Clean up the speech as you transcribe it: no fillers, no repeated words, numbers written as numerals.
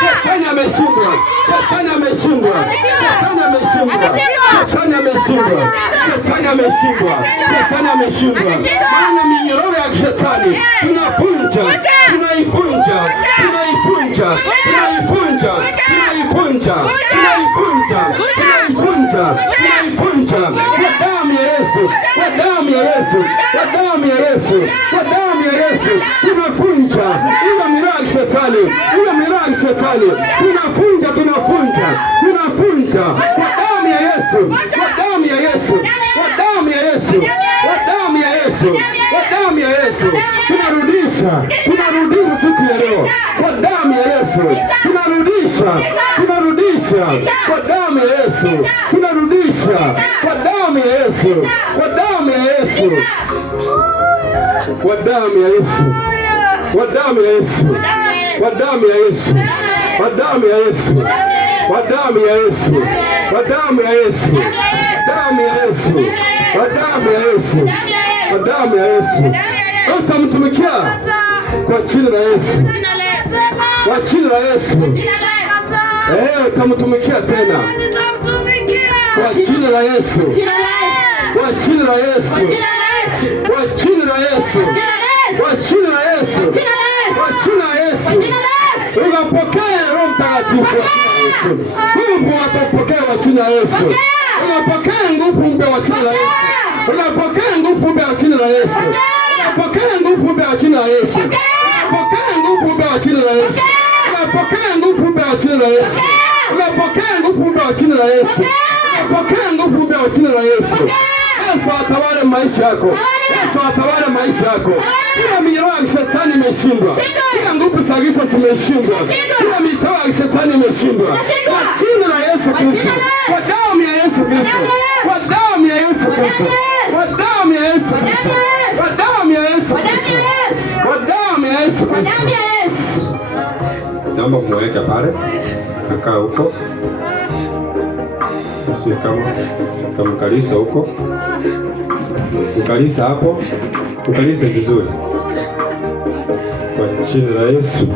Shetani ameshindwa. Shetani ameshindwa. Shetani ameshindwa. Shetani ameshindwa. Shetani ameshindwa. Shetani ameshindwa. Maana minyororo ya shetani tunavunja, tunaifunja, tunaifunja, tunaifunja, tunaifunja, tunaifunja, tunaifunja, tunaifunja kwa damu ya Yesu, kwa damu ya Yesu, kwa damu ya Yesu, kwa damu ya Yesu. Tunafunja ile miradi shetani, ile miradi shetani, tunafunja, tunafunja, tunafunja kwa damu ya Yesu, kwa damu ya Yesu, kwa damu ya Yesu, kwa damu ya Yesu, kwa damu ya Yesu. Tunarudisha, tunarudisha siku ya leo kwa damu ya Yesu, tunarudisha, tunarudisha kwa damu ya Yesu, tunarudisha kwa damu ya Yesu, kwa damu ya Yesu, kwa damu ya Yesu, kwa damu ya Yesu, kwa damu ya Yesu, kwa damu ya Yesu, kwa damu ya Yesu, kwa damu ya Yesu, damu ya Yesu, kwa damu ya Yesu, kwa damu ya Yesu. Utamtumikia kwa jina la Yesu, kwa jina la Yesu. Utamtumikia tena kwa jina la Yesu, kwa jina la Yesu, kwa jina la Yesu, kwa jina la Yesu, kwa jina la Yesu. Unapokea Roho Mtakatifu, nguvu watapokea kwa jina la Yesu. Unapokea nguvu mpya kwa jina la Yesu. Unapokea nguvu mpya kwa jina la Yesu. Unapokea nguvu mpya kwa jina la Yesu. Unapokea nguvu mpya kwa jina la Yesu. Unapokea nguvu mpya kwa jina la Yesu. Unapokea nguvu mpya kwa jina la Yesu. Unapokea nguvu mpya kwa jina la Yesu. Yesu atawale maisha yako. Yesu atawale maisha yako. Kila minyororo ya shetani imeshindwa. Kila nguvu za giza zimeshindwa. Kila mitego ya shetani imeshindwa. Kwa jina la Yesu Kristo. Kwa damu ya Yesu Kristo. Kwa damu ya Yesu Kristo. Kwa damu ya Yesu Kristo. Kwa damu ya Yesu Kristo. Kwa damu ya Yesu Kristo. Jambo mweke pale. Akaa huko. Kama kalisa huko. Ukalisa hapo. Ukalisa vizuri. Kwa jina la Yesu.